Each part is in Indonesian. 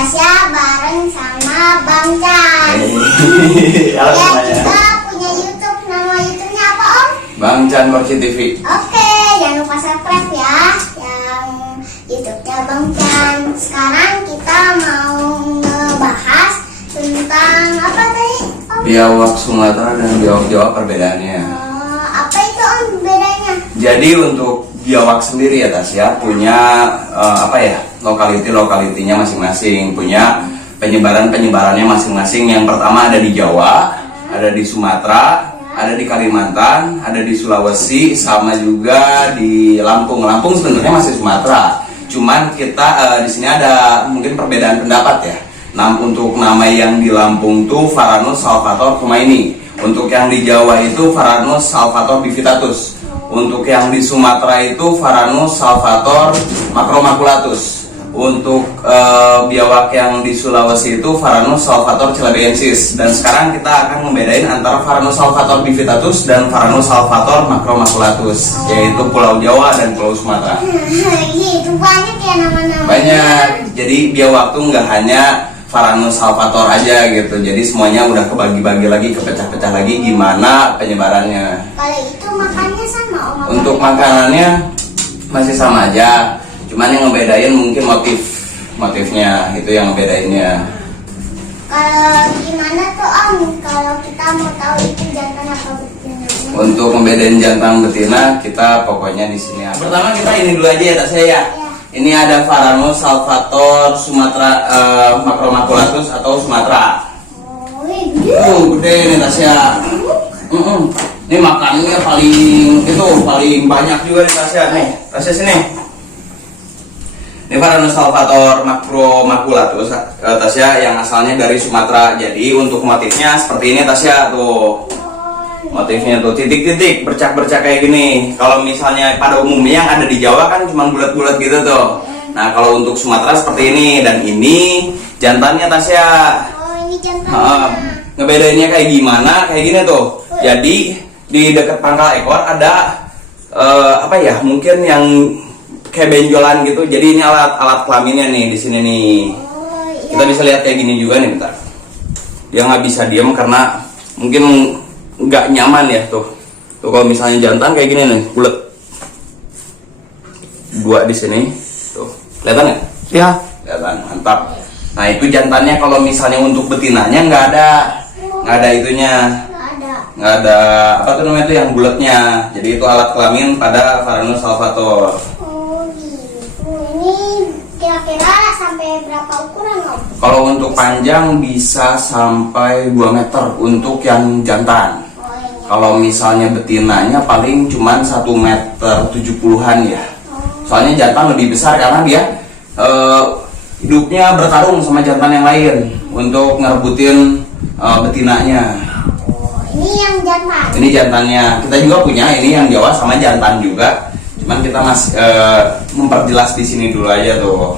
Tasya bareng sama Bang Chan. Halo Ya, semuanya. kita punya YouTube. Nama YouTube-nya apa, Om? Bang Chan Korci TV. Oke, jangan lupa subscribe ya, yang YouTube-nya Bang Chan. Sekarang kita mau ngebahas tentang apa tadi, Om? Biawak Sumatera dan biawak Jawa perbedaannya. Apa itu, Om, bedanya? Jadi untuk biawak sendiri ya Tasya punya lokalitinya masing-masing, punya penyebarannya masing-masing. Yang pertama ada di Jawa, ada di Sumatera, ada di Kalimantan, ada di Sulawesi, sama juga di Lampung. Lampung sebenarnya masih Sumatera, cuman kita di sini ada mungkin perbedaan pendapat ya. Untuk nama yang di Lampung tuh Varanus salvator Khomeini. Untuk yang di Jawa itu Varanus salvator bivitatus. Untuk yang di Sumatera itu Varanus salvator macromaculatus. Untuk biawak yang di Sulawesi itu Varanus salvator celebensis. Dan sekarang kita akan membedain antara Varanus salvator bivitatus dan Varanus salvator macromaculatus, yaitu Pulau Jawa dan Pulau Sumatera. Itu banyak ya nama-nama. Banyak. Jadi biawak tuh nggak hanya Varanus salvator aja gitu. Jadi semuanya udah kebagi-bagi lagi, kepecah-pecah lagi gimana penyebarannya. Kalau itu makannya sama, Om? Untuk makanannya masih sama aja. Cuman yang ngebedain mungkin motifnya itu yang ngebedainnya. Kalau gimana tuh, Om? Kalau kita mau tahu itu jantan apa betina? Untuk ngebedain jantan betina kita pokoknya di sini. Pertama kita ini dulu aja ya Tasya ya. Ini ada Varanus salvator Sumatera macromaculatus atau Sumatera. Oh, ini Gede nih Tasya. Ini makanannya paling banyak juga nih Tasya. Nih, Tasya sini. Ini Varanus salvator macromaculatus Tasya yang asalnya dari Sumatera. Jadi untuk motifnya seperti ini Tasya tuh. Motifnya tuh titik-titik, bercak-bercak kayak gini. Kalau misalnya pada umumnya yang ada di Jawa kan cuma bulat-bulat gitu tuh. Nah kalau untuk Sumatera seperti ini. Dan ini jantannya Tasya. Oh, ini jantannya. Ngebedainnya kayak gimana? Kayak gini tuh. Jadi di dekat pangkal ekor ada mungkin yang kayak benjolan gitu. Jadi ini alat kelaminnya nih di sini nih. Oh, iya. Kita bisa lihat kayak gini juga nih, bentar. Dia nggak bisa diem karena mungkin nggak nyaman ya tuh. Tuh kalau misalnya jantan kayak gini nih, bulat. Dua di sini. Tuh, kelihatan nggak? Ya, Kelihatan, mantap. Nah itu jantannya. Kalau misalnya untuk betinanya nggak ada itunya. Nggak ada apa tuh namanya itu yang bulatnya. Jadi itu alat kelamin pada Varanus salvator. Oh, gitu. Ini kira-kira sampai berapa ukuran, Om? Kalau untuk panjang bisa sampai 2 meter untuk yang jantan. Oh, ini. Kalau misalnya betinanya paling cuman 1 meter 70-an ya. Soalnya jantan lebih besar karena dia hidupnya bertarung sama jantan yang lain untuk ngerebutin betinanya. Oh, ini yang jantan. Ini jantannya. Kita juga punya ini yang Jawa sama jantan juga. Cuman kita masih memperjelas di sini dulu aja tuh.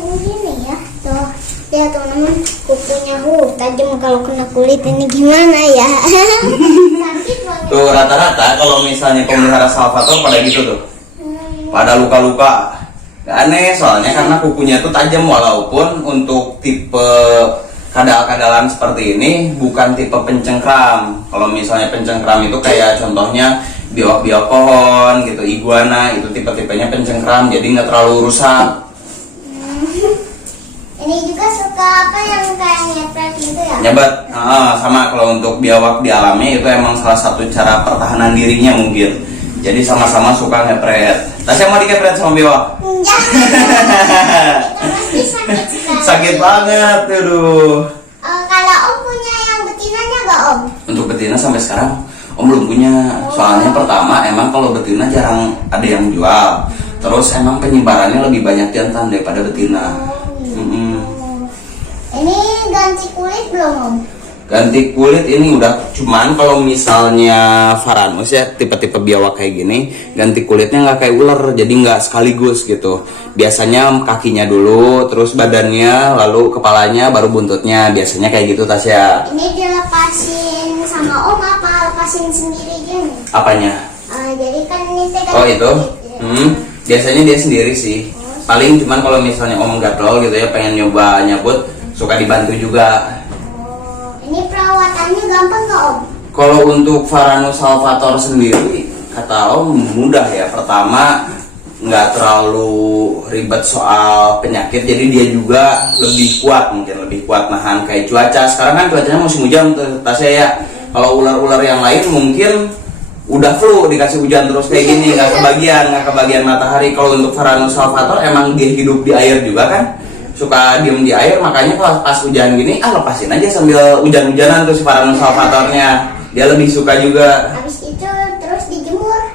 Oh, gini ya. Tuh, lihat teman-teman, kukunya tajam kalau kena kulit ini gimana ya? Sakit banget. Tuh rata-rata kalau misalnya pemelihara salvator pada gitu tuh. Pada luka-luka. Gak aneh soalnya karena kukunya tuh tajam, walaupun untuk tipe kadal-kadalan seperti ini bukan tipe pencengkram. Kalau misalnya pencengkram itu kayak contohnya biawak-biawak pohon gitu, iguana, itu tipe-tipenya pencengkram, jadi nggak terlalu rusak. Ini juga suka apa yang kayak nyepret gitu ya? Nyebat, sama kalau untuk biawak di alamnya itu emang salah satu cara pertahanan dirinya mungkin. Jadi sama-sama suka ngepret. Tasya mau dikepret sama biawak? Jangan. Itu pasti sakit sekali. Sakit banget, aduh. Kalau Om punya yang betinanya nggak, Om? Untuk betina sampai sekarang Om belum punya. Soalnya pertama emang kalau betina jarang ada yang jual. Terus emang penyebarannya lebih banyak jantan daripada betina. Ini ganti kulit belum, Om? Ganti kulit ini udah, cuman kalau misalnya Varanus ya tipe-tipe biawak kayak gini, ganti kulitnya nggak kayak ular, jadi nggak sekaligus gitu. Biasanya kakinya dulu, terus badannya, lalu kepalanya, baru buntutnya. Biasanya kayak gitu Tasya. Ini dilepasin sama Om apa lepasin sendiri gini? Apanya? Jadi kan ini teh kan Oh itu? kulit, ya. Biasanya dia sendiri sih. paling cuman kalau misalnya om gatel gitu ya pengen nyoba nyabut suka dibantu juga. Oh, ini perawatannya gampang nggak Om? Kalau untuk Varanus salvator sendiri kata om mudah ya. Pertama nggak terlalu ribet soal penyakit, jadi dia juga lebih kuat, mungkin lebih kuat nahan kayak cuaca. Sekarang kan cuacanya musim hujan Tasya ya. Kalau ular-ular yang lain mungkin udah flu dikasih hujan terus kayak gini nggak kebagian matahari. Kalau untuk Varanus salvator emang dia hidup di air juga kan, suka diem di air, makanya kalau pas hujan gini lepasin aja sambil hujan-hujanan tuh si Varanus salvatornya, dia lebih suka juga. Habis itu terus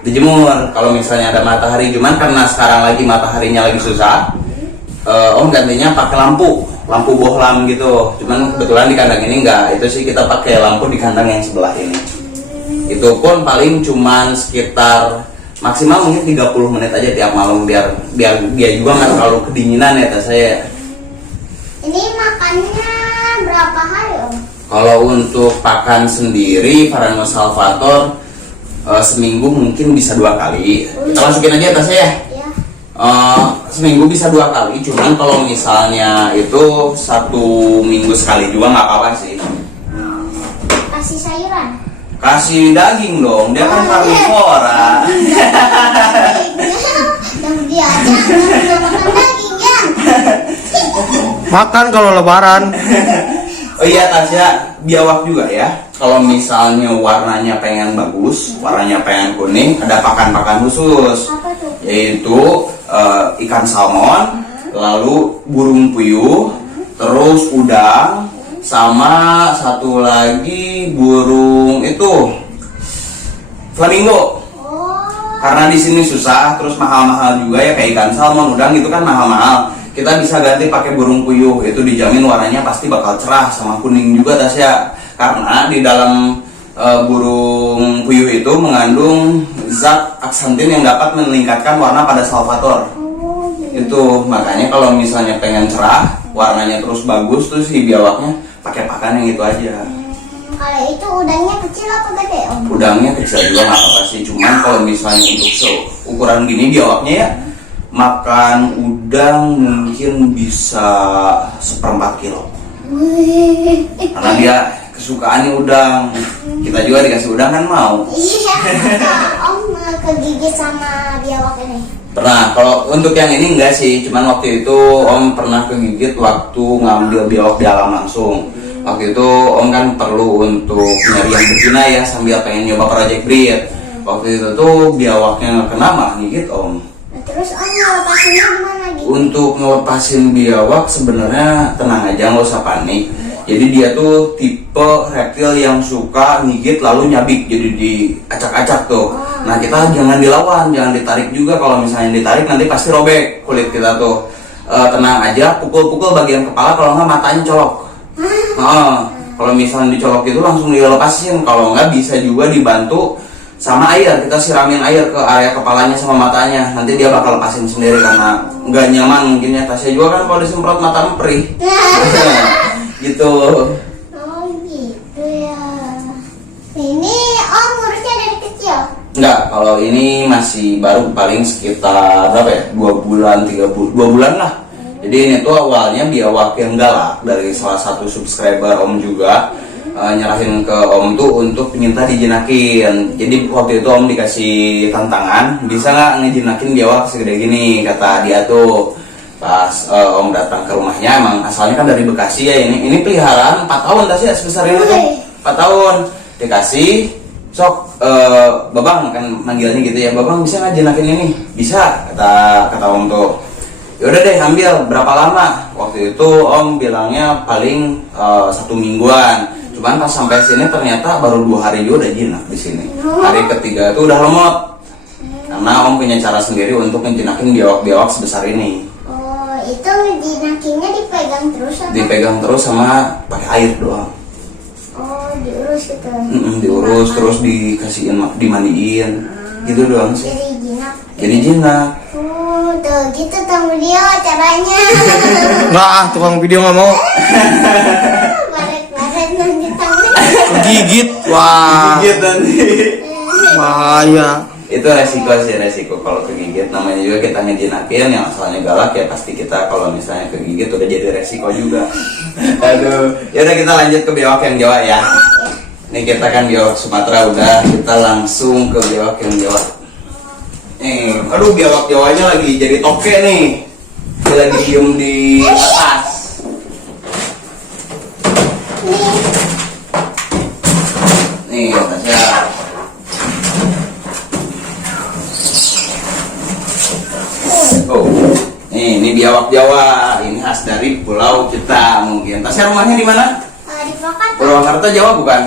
dijemur. Kalau misalnya ada matahari, cuman karena sekarang lagi mataharinya lagi susah, om gantinya pakai lampu bohlam gitu. Cuman kebetulan di kandang ini enggak, itu sih kita pakai lampu di kandang yang sebelah ini. Itu pun paling cuman sekitar maksimal mungkin 30 menit aja tiap malam biar dia juga nggak terlalu kedinginan ya saya. Ini makannya berapa hari Om? Kalau untuk pakan sendiri Varanus salvator seminggu mungkin bisa 2 kali. Kita masukin aja tasnya ya. Ya. Seminggu bisa 2 kali. Cuman kalau misalnya itu 1 minggu sekali juga nggak apa-apa sih. Kasih sayuran. Kasih daging dong, dia kan karnivora. Dan dia aja nggak makan daging ya. Makan kalau lebaran. Oh iya Tasya, biawak juga ya. Kalau misalnya warnanya pengen bagus, warnanya pengen kuning, ada pakan-pakan khusus. Apa tuh? Yaitu ikan salmon, lalu burung puyuh, terus udang, sama satu lagi burung itu flamingo. Oh. Karena di sini susah, terus mahal-mahal juga ya kayak ikan salmon, udang itu kan mahal-mahal. Kita bisa ganti pakai burung puyuh, itu dijamin warnanya pasti bakal cerah sama kuning juga Tasya. Karena di dalam burung puyuh itu mengandung zat aksantin yang dapat meningkatkan warna pada salvator. Oh, gitu. Itu makanya kalau misalnya pengen cerah, warnanya terus bagus tuh si biawaknya pakai pakan yang itu aja. Kalau itu udangnya kecil apa gede Om? Udangnya kecil juga nggak apa-apa sih, cuman kalau misalnya untuk ukuran gini biawaknya ya makan udang mungkin bisa 1/4 kilo. Wih. Karena dia kesukaannya udang. Kita juga dikasih udang kan mau. Iya, masa Om kegigit sama biawak ini? Pernah, kalau untuk yang ini enggak sih, cuman waktu itu om pernah kegigit waktu ngambil biawak di alam langsung. Waktu itu om kan perlu untuk nyari yang betina ya, sambil pengen nyoba project breed. Waktu itu tuh biawaknya kena mah gigit om. Nah, terus Om ngelepasinnya gimana gitu? Untuk ngelepasin biawak sebenarnya tenang aja, nggak usah panik. Jadi dia tuh tipe reptil yang suka ngigit lalu nyabik, jadi diacak-acak tuh. Nah kita jangan dilawan, jangan ditarik juga. Kalau misalnya ditarik nanti pasti robek kulit kita tuh. Tenang aja, pukul-pukul bagian kepala, kalau nggak matanya colok. Kalau misalnya dicolok itu langsung dilepasin. Kalau nggak bisa juga dibantu sama air, kita siramin air ke area kepalanya sama matanya. Nanti dia bakal lepasin sendiri karena nggak nyaman mungkin ya. Tasya juga kan kalau disemprot mata perih. Gitu. Oh gitu ya. Ini Om ngurusnya dari kecil? Enggak, kalau ini masih baru paling sekitar berapa ya? 2 bulan, 3 bulan, 2 bulan lah. Jadi ini tuh awalnya biawak yang galak dari salah satu subscriber om juga. Nyerahin ke om tuh untuk minta dijinakin. Jadi waktu itu om dikasih tantangan, bisa nggak ngejinakin biawak segede gini, kata dia tuh. Pas om datang ke rumahnya, emang asalnya kan dari Bekasi ya, ini peliharaan 4 tahun Tasya sebesar ini tuh. 4 tahun dikasih, sok babang kan manggilnya gitu ya, babang bisa nggak jinakin ini? Bisa, kata om tuh. Yaudah deh, ambil. Berapa lama? Waktu itu om bilangnya paling 1 mingguan. Cuman pas sampai sini ternyata baru 2 hari juga udah jinak di sini. Hari ketiga itu udah lemot. Karena om punya cara sendiri untuk menjinakin biawak-biawak sebesar ini. Oh, itu jinakinnya dipegang terus apa? Dipegang terus sama pakai air doang. Oh, diurus gitu. Diurus terus dikasihin dimandiin gitu doang sih. Jadi jinak. Jadi jinak. Tuh gitu tang video caranya. Nggak, tukang video nggak mau. Baret-baret nanti tang. Kegigit, wah, Gigit nanti. bahaya. Itu resiko sih, resiko kalau kegigit. Namanya juga kita ngejinakin, yang asalnya galak ya pasti kita kalau misalnya kegigit udah jadi resiko juga. Aduh, yaudah kita lanjut ke biawak yang Jawa ya. Ini kita kan biawak Sumatera udah, kita langsung ke biawak yang Jawa. Nih, aduh biawak Jawanya lagi jadi toke nih. Dia lagi diem di atas. Nih, Tasya. Oh, ini biawak Jawa. Ini khas dari Pulau kita mungkin. Tasya rumahnya di mana? Di Purwakarta. Purwakarta Jawa bukan?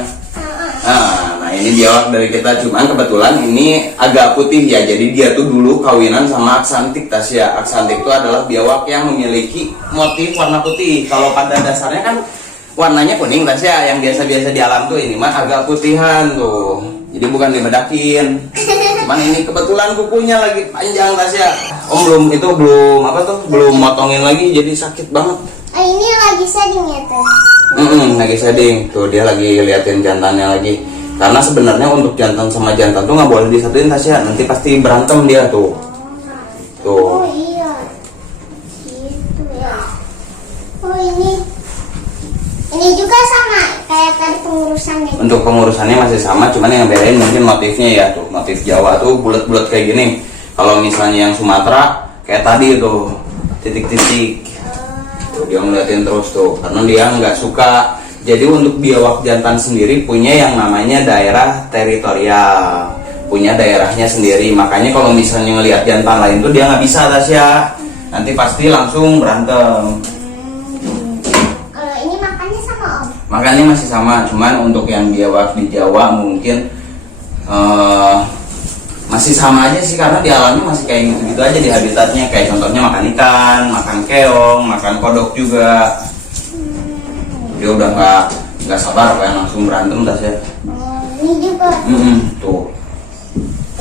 Nah ini biawak dari kita, cuman kebetulan ini agak putih ya. Jadi dia tuh dulu kawinan sama aksantik Tasya. Aksantik itu adalah biawak yang memiliki motif warna putih. Kalau pada dasarnya kan warnanya kuning Tasya. Yang biasa-biasa di alam tuh ini mah agak putihan tuh. Jadi bukan dibedakin. Cuman ini kebetulan kukunya lagi panjang Tasya. Om belum motongin lagi, jadi sakit banget. Ini lagi setting ya tuh. Lagi setting tuh, dia lagi liatin jantannya lagi. Karena sebenarnya untuk jantan sama jantan tuh nggak boleh disatuin Tasya, nanti pasti berantem dia tuh. Oh Tuh. iya, gitu ya. Oh ini juga sama kayak tadi pengurusannya. Untuk pengurusannya masih sama, cuman yang bedain mungkin motifnya ya tuh. Motif Jawa tuh bulat-bulat kayak gini. Kalau misalnya yang Sumatera kayak tadi tuh titik-titik. Tuh, dia ngeliatin terus tuh, karena dia nggak suka. Jadi untuk biawak jantan sendiri punya yang namanya daerah teritorial, punya daerahnya sendiri. Makanya kalau misalnya ngelihat jantan lain tuh dia nggak bisa Tasya, nanti pasti langsung berantem. Kalau ini makannya sama Om. Makannya masih sama, cuman untuk yang biawak di Jawa mungkin masih sama aja sih, karena di alamnya masih kayak gitu-gitu aja di habitatnya. Kayak contohnya makan ikan, makan keong, makan kodok juga. Dia udah nggak sabar pengen langsung berantem Tasya. Ini juga. Tuh.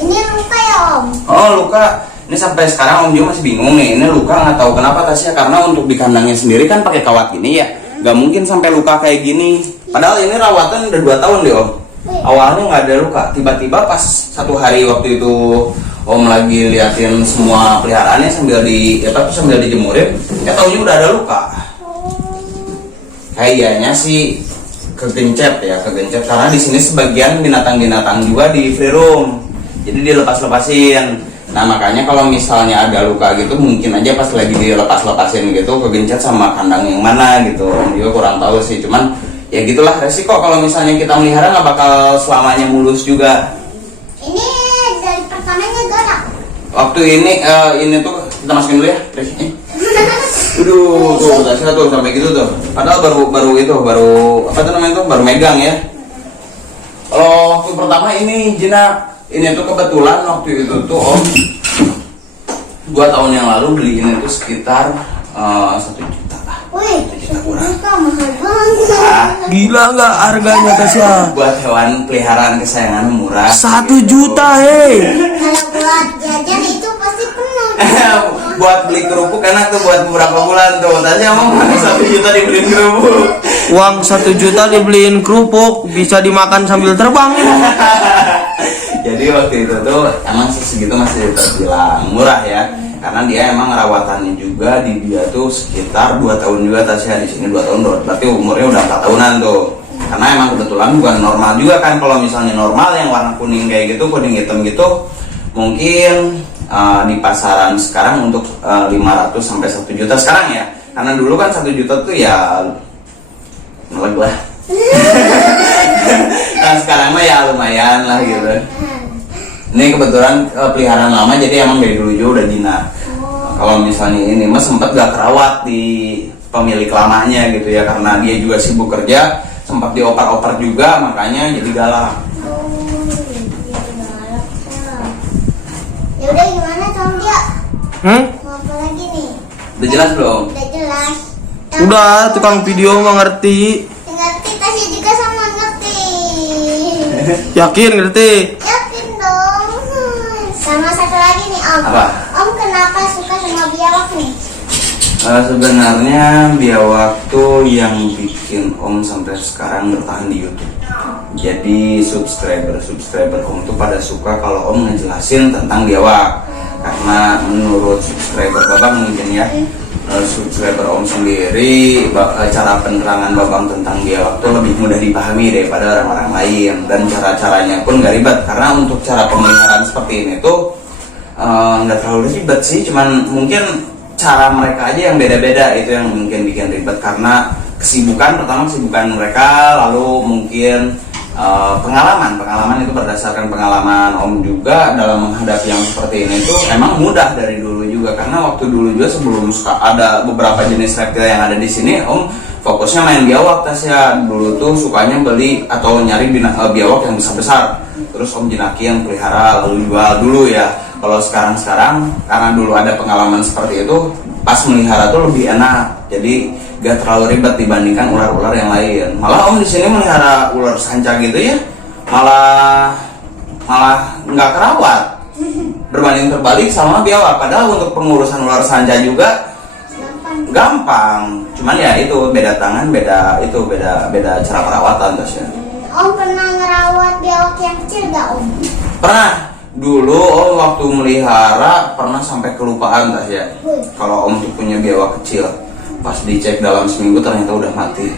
Ini luka ya Om. Oh luka. Ini sampai sekarang Om juga masih bingung nih. Ini luka nggak tahu kenapa Tasya, karena untuk di kandangnya sendiri kan pakai kawat gini ya. Nggak mungkin sampai luka kayak gini. Padahal ini rawatan udah 2 tahun deh Om. Awalnya nggak ada luka. Tiba-tiba pas satu hari waktu itu Om lagi liatin semua peliharaannya sambil dijemurin, ya taunya udah ada luka. Kayaknya sih kegencet karena di sini sebagian binatang-binatang juga di free roam, jadi dilepas-lepasin. Nah makanya kalau misalnya ada luka gitu mungkin aja pas lagi dilepas-lepasin gitu kegencet sama kandang yang mana gitu. Om juga kurang tahu sih, cuman ya gitulah resiko kalau misalnya kita melihara, nggak bakal selamanya mulus juga. Ini dari pertamanya galak. Waktu ini tuh kita masukin dulu ya. Aduh, tuh Tasya tuh sampai gitu tuh. Padahal baru megang ya. Kalau waktu pertama ini jinak, ini tuh kebetulan waktu itu tuh Om 2 tahun yang lalu beli ini tuh sekitar 1 juta lah. Wih, 1 juta kurang. itu mahal banget. Gila nggak harganya Tasya? Buat hewan peliharaan kesayangan murah. 1 juta Kalau buat jajan itu pasti penuh. Buat beli kerupuk enak tuh buat beberapa bulan tuh. Tasya mau 1 juta dibeliin kerupuk. Uang 1 juta dibeliin kerupuk bisa dimakan sambil terbang. Jadi waktu itu tuh emang segitu masih terbilang murah ya, karena dia emang rawatannya juga di dia tuh sekitar 2 tahun juga Tasya. Di sini 2 tahun berarti umurnya udah 4 tahunan tuh. Karena emang kebetulan bukan normal juga kan, kalau misalnya normal yang warna kuning kayak gitu, kuning hitam gitu, mungkin di pasaran sekarang untuk 500 sampai 1 juta sekarang ya. Karena dulu kan 1 juta tuh ya ngelag lah. Nah sekarang mah ya lumayan lah gitu. Ini kebetulan peliharaan lama, jadi emang dari dulu juga udah jinak. Kalau misalnya ini mah sempat gak kerawat di pemilik lamanya gitu ya, karena dia juga sibuk kerja, sempat dioper-oper juga, makanya jadi galak. Ya udah gimana Tom dia? Mau apa lagi nih? Udah jelas belum? Udah jelas. Udah, tukang video mengerti. Ngerti, Tasya juga sama ngerti. Yakin ngerti? Yakin dong. Sama satu lagi nih Om. Apa? Om kenapa suka sama biawak nih? Sebenarnya biawak tuh yang bikin Om sampai sekarang bertahan di YouTube. Jadi subscriber Om tuh pada suka kalau Om ngejelasin tentang biawak. Karena menurut subscriber Babang mungkin ya, subscriber Om sendiri, cara penerangan Babang tentang biawak tuh lebih mudah dipahami daripada orang-orang lain. Dan cara-caranya pun gak ribet. Karena untuk cara pemeliharaan seperti ini tuh nggak terlalu ribet sih, cuman mungkin cara mereka aja yang beda-beda, itu yang mungkin bikin ribet karena pertama kesibukan mereka, lalu mungkin pengalaman itu berdasarkan pengalaman Om juga dalam menghadapi yang seperti ini tuh emang mudah dari dulu juga, karena waktu dulu juga sebelum ada beberapa jenis reptil yang ada di sini, Om fokusnya main biawak. Tasya dulu tuh sukanya beli atau nyari biawak yang besar-besar, terus Om jinakin, pelihara, lalu jual dulu ya. Kalau sekarang karena dulu ada pengalaman seperti itu, pas melihara tuh lebih enak, jadi gak terlalu ribet dibandingkan ular-ular yang lain. Malah Om di sini melihara ular sanca gitu ya, malah nggak kerawat, berbanding terbalik sama biawak. Padahal untuk pengurusan ular sanca juga gampang, cuman ya itu beda tangan, beda cara perawatan. Terus ya, Om pernah ngerawat biawak yang kecil gak Om? pernah. Dulu Om waktu melihara pernah sampai kelupaan ya. Kalau Om tuh punya biawak kecil, pas dicek dalam seminggu ternyata udah mati.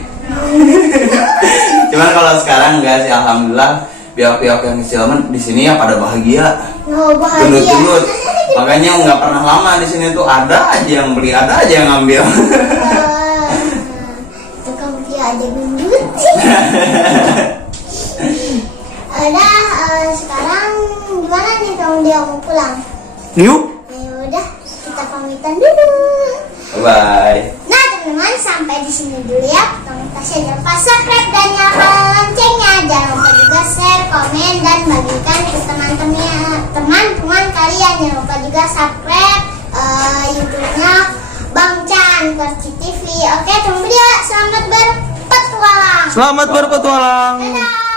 Cuman kalau sekarang enggak sih, alhamdulillah biawak-biawak yang kecil di sini ya pada bahagia. Oh, bahagia. Gendut-gendut. Makanya nggak pernah lama di sini tuh, ada aja yang beli, ada aja yang ngambil. Itu kamu dia aja gendut. Sekarang gimana nih kamu dia mau pulang? Yuk. Ya udah, kita pamitan dulu. Bye. Nah teman-teman, sampai di sini dulu ya. Tasya jangan lupa subscribe dan nyalakan loncengnya. Jangan lupa juga share, komen, dan bagikan ke teman-teman kalian. Jangan lupa juga subscribe YouTube-nya Bang Chan Kurci TV. Oke teman-teman, selamat berpetualang. Selamat berpetualang. Dadah.